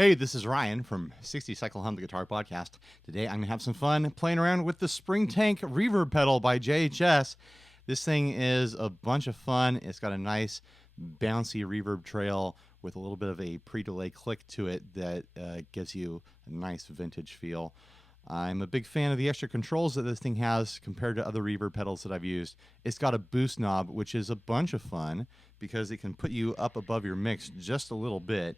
Hey, this is Ryan from 60 Cycle Hum the Guitar Podcast. Today I'm going to have some fun playing around with the Spring Tank Reverb pedal by JHS. This thing is a bunch of fun. It's got a nice bouncy reverb trail with a little bit of a pre-delay click to it that gives you a nice vintage feel. I'm a big fan of the extra controls that this thing has compared to other reverb pedals that I've used. It's got a boost knob, which is a bunch of fun because it can put you up above your mix just a little bit,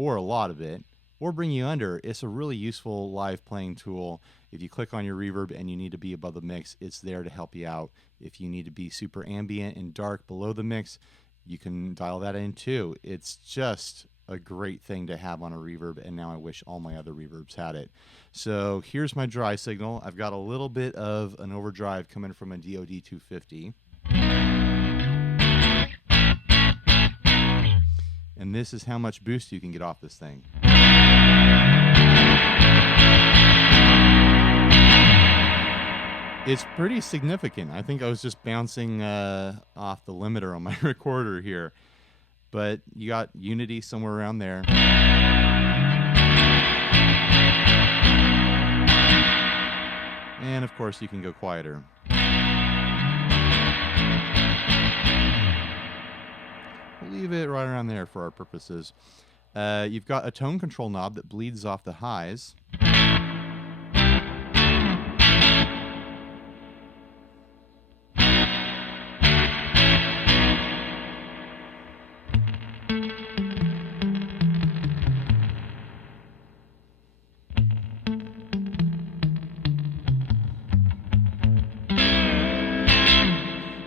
or a lot of it, or bring you under. It's a really useful live playing tool. If you click on your reverb and you need to be above the mix, it's there to help you out. If you need to be super ambient and dark below the mix, you can dial that in too. It's just a great thing to have on a reverb, and now I wish all my other reverbs had it. So here's my dry signal. I've got a little bit of an overdrive coming from a DoD 250. And this is how much boost you can get off this thing. It's pretty significant. I think I was just bouncing off the limiter on my recorder here. But you got unity somewhere around there. And of course you can go quieter. We'll leave it right around there for our purposes. You've got a tone control knob that bleeds off the highs.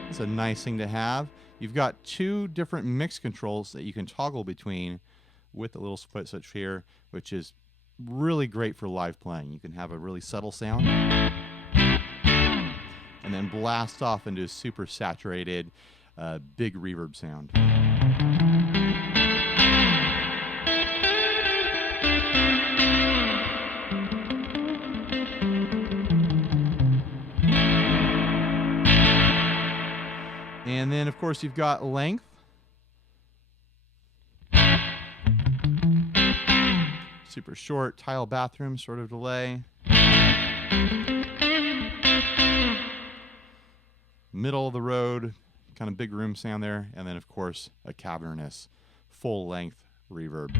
It's a nice thing to have. You've got two different mix controls that you can toggle between with a little split switch here, which is really great for live playing. You can have a really subtle sound and then blast off into a super saturated, big reverb sound. And then, of course, you've got length. Super short, tile bathroom sort of delay. Middle of the road, kind of big room sound there. And then, of course, a cavernous, full-length reverb.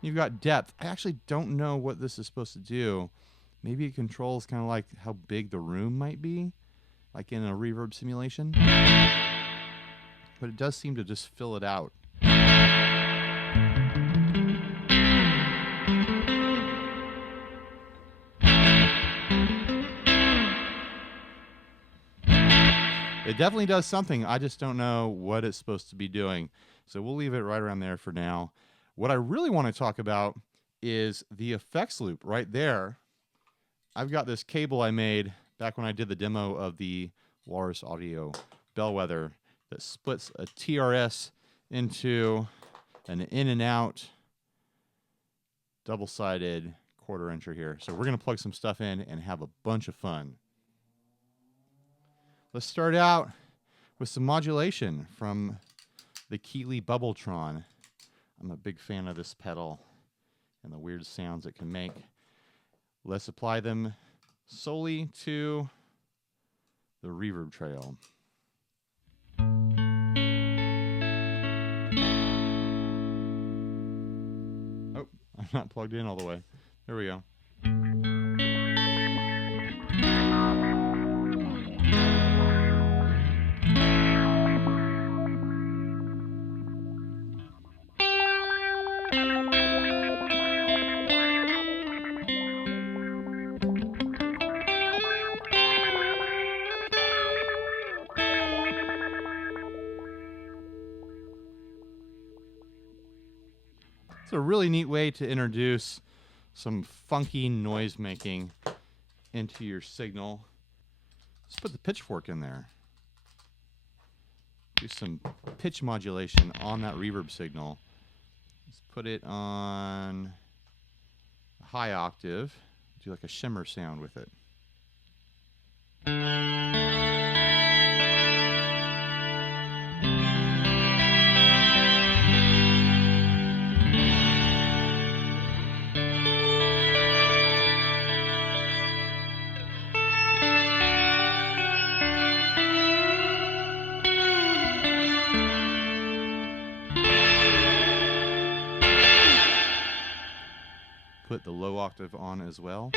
You've got depth. I actually don't know what this is supposed to do. Maybe it controls kind of like how big the room might be, like in a reverb simulation. But it does seem to just fill it out. It definitely does something. I just don't know what it's supposed to be doing. So we'll leave it right around there for now. What I really want to talk about is the effects loop right there. I've got this cable I made back when I did the demo of the Walrus Audio Bellwether that splits a TRS into an in and out double-sided quarter incher here. So we're going to plug some stuff in and have a bunch of fun. Let's start out with some modulation from the Keeley Bubbletron. I'm a big fan of this pedal and the weird sounds it can make. Let's apply them solely to the reverb trail. Oh, I'm not plugged in all the way. There we go. It's a really neat way to introduce some funky noise making into your signal. Let's put the pitchfork in there. Do some pitch modulation on that reverb signal. Let's put it on a high octave. Do like a shimmer sound with it. put the low octave on as well.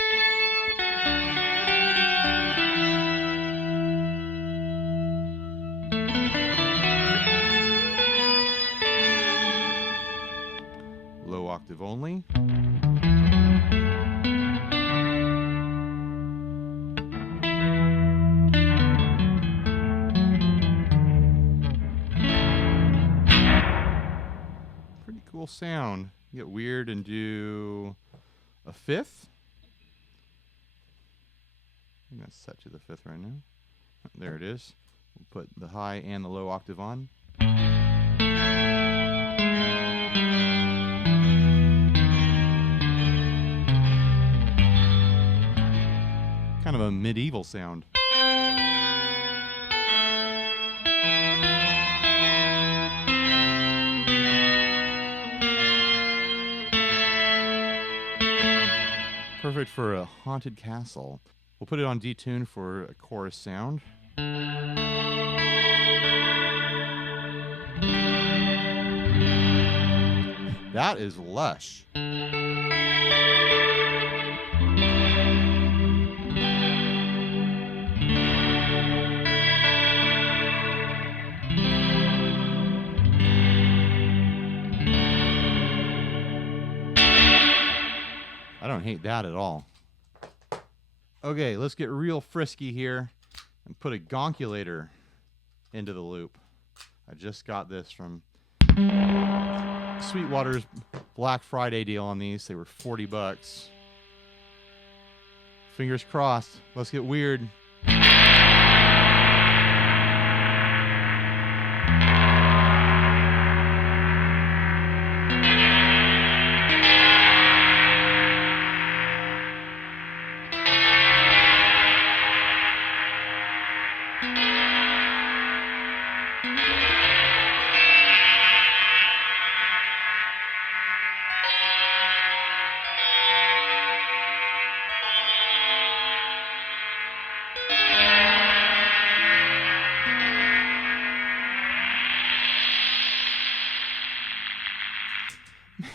Low octave only. Pretty cool sound. Get weird and do a fifth. I think that's set to the fifth right now. There it is. We'll put the high and the low octave on. Kind of a medieval sound. Perfect for a haunted castle. We'll put it on detune for a chorus sound. That is lush. I don't hate that at all. Okay, let's get real frisky here and put a gonculator into the loop. I just got this from Sweetwater's Black Friday deal on these. They were 40 bucks. Fingers crossed. Let's get weird.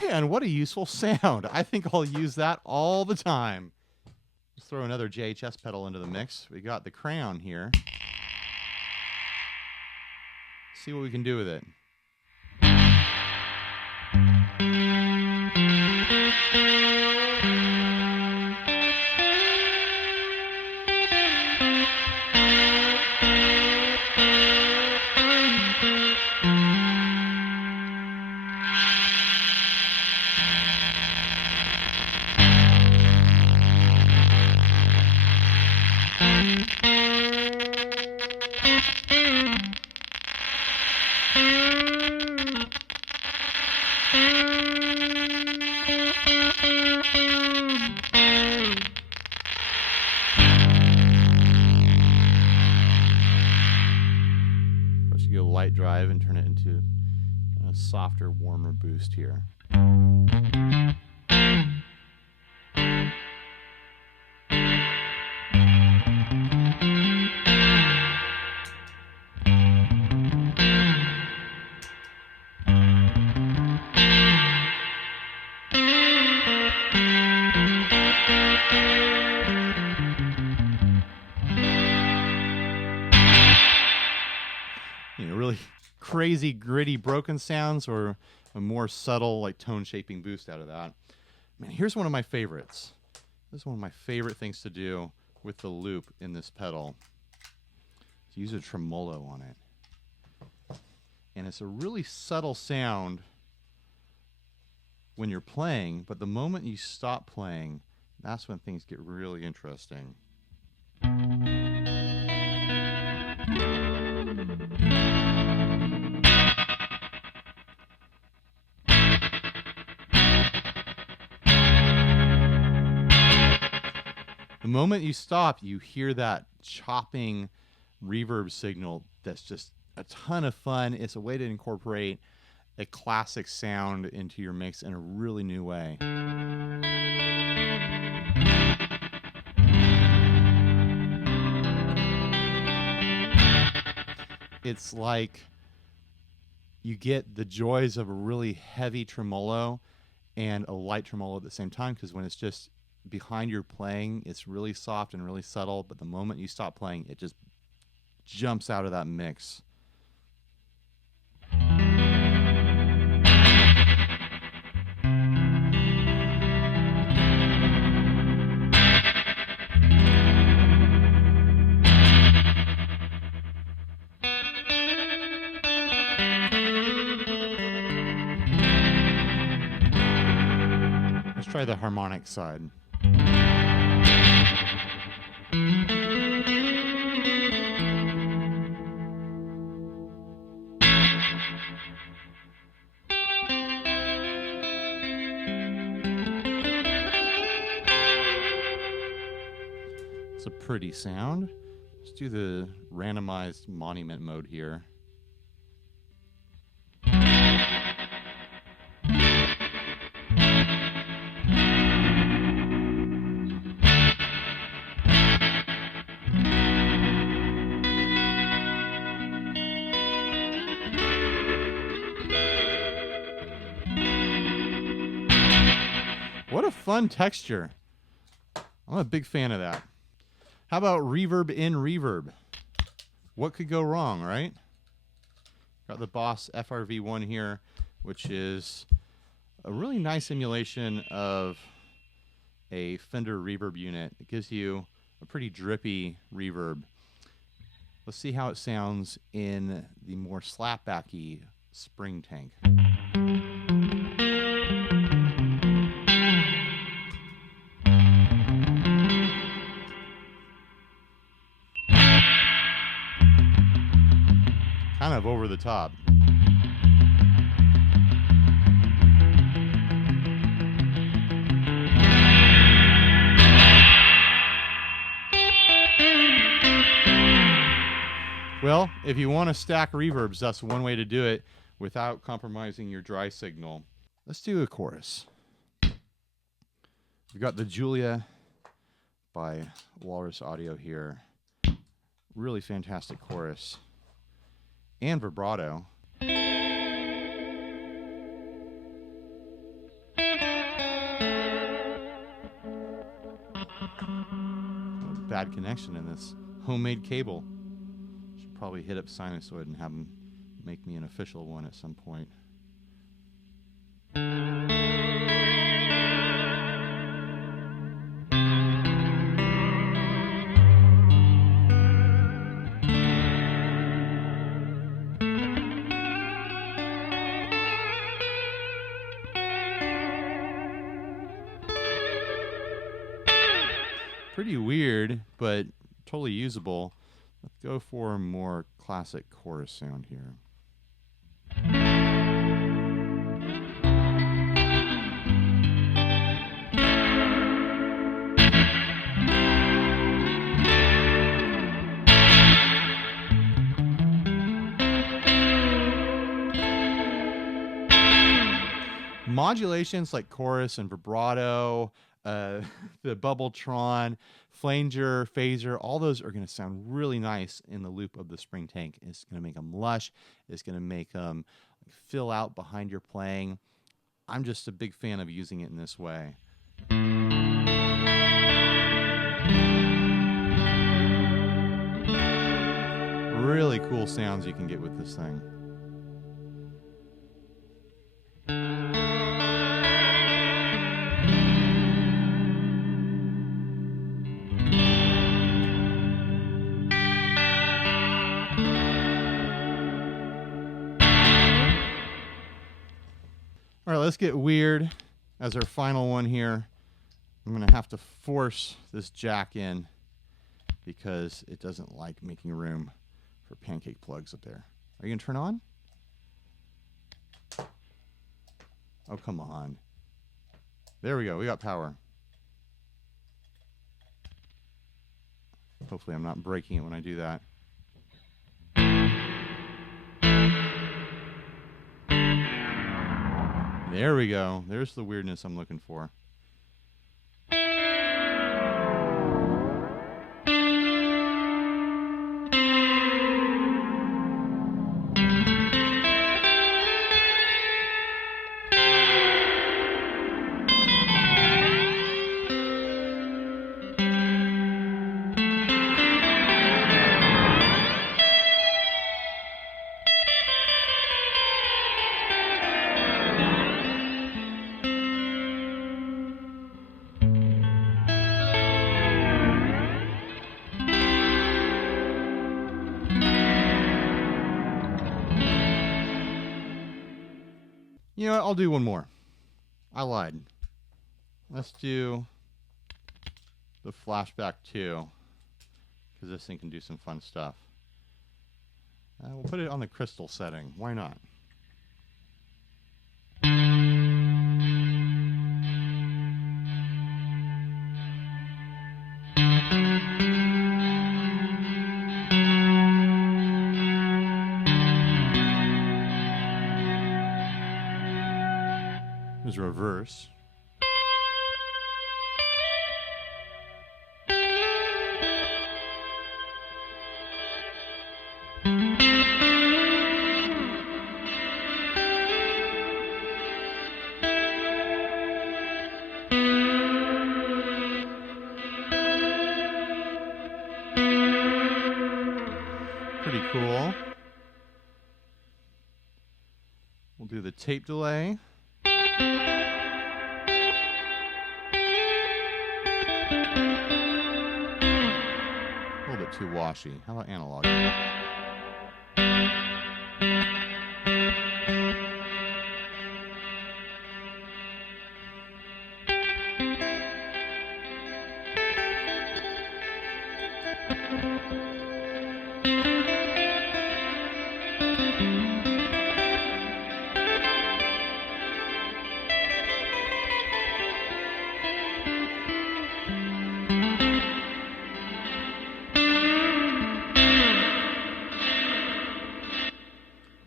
Man, what a useful sound. I think I'll use that all the time. Let's throw another JHS pedal into the mix. We got the crayon here. See what we can do with it. Light drive and turn it into a softer, warmer boost here. Really crazy, gritty, broken sounds, or a more subtle, like tone shaping boost out of that. Man, here's one of my favorites. This is one of my favorite things to do with the loop in this pedal. To use a tremolo on it. And it's a really subtle sound when you're playing, but the moment you stop playing, that's when things get really interesting. The moment you stop, you hear that chopping reverb signal that's just a ton of fun. It's a way to incorporate a classic sound into your mix in a really new way. It's like you get the joys of a really heavy tremolo and a light tremolo at the same time, because when it's just behind your playing, it's really soft and really subtle, but the moment you stop playing, it just jumps out of that mix. Let's try the harmonic side. It's a pretty sound. Let's do the randomized monument mode here. What a fun texture. I'm a big fan of that. How about reverb in reverb? What could go wrong, right? Got the Boss FRV1 here, which is a really nice emulation of a Fender reverb unit. It gives you a pretty drippy reverb. Let's see how it sounds in the more slapbacky Spring Tank. Kind of over the top. Well, if you want to stack reverbs, that's one way to do it without compromising your dry signal. Let's do a chorus. We've got the Julia by Walrus Audio here. Really fantastic chorus. And vibrato. Bad connection in this homemade cable. Should probably hit up Sinusoid and have them make me an official one at some point. Pretty weird, but totally usable. Let's go for a more classic chorus sound here. Modulations like chorus and vibrato, the Bubbletron, flanger, phaser, all those are going to sound really nice in the loop of the Spring Tank. It's going to make them lush. It's going to make them fill out behind your playing. I'm just a big fan of using it in this way. Really cool sounds you can get with this thing. All right, let's get weird as our final one here. I'm going to have to force this jack in because it doesn't like making room for pancake plugs up there. Are you going to turn on? Oh, come on. There we go. We got power. Hopefully I'm not breaking it when I do that. There we go. There's the weirdness I'm looking for. You know what? I'll do one more. I lied. Let's do the flashback 2, because this thing can do some fun stuff. We'll put it on the crystal setting. Why not? There's a reverse. Pretty cool. We'll do the tape delay. A little bit too washy. How about analog?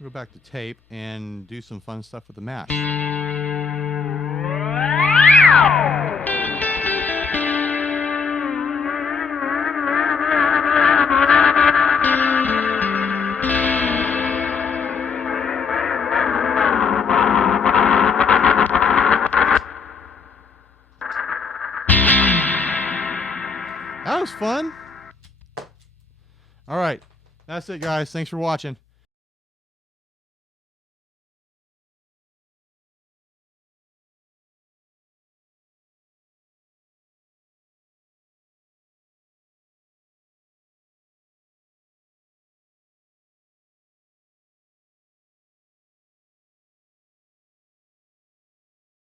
Go back to tape and do some fun stuff with the mash. That was fun. All right. That's it, guys. Thanks for watching.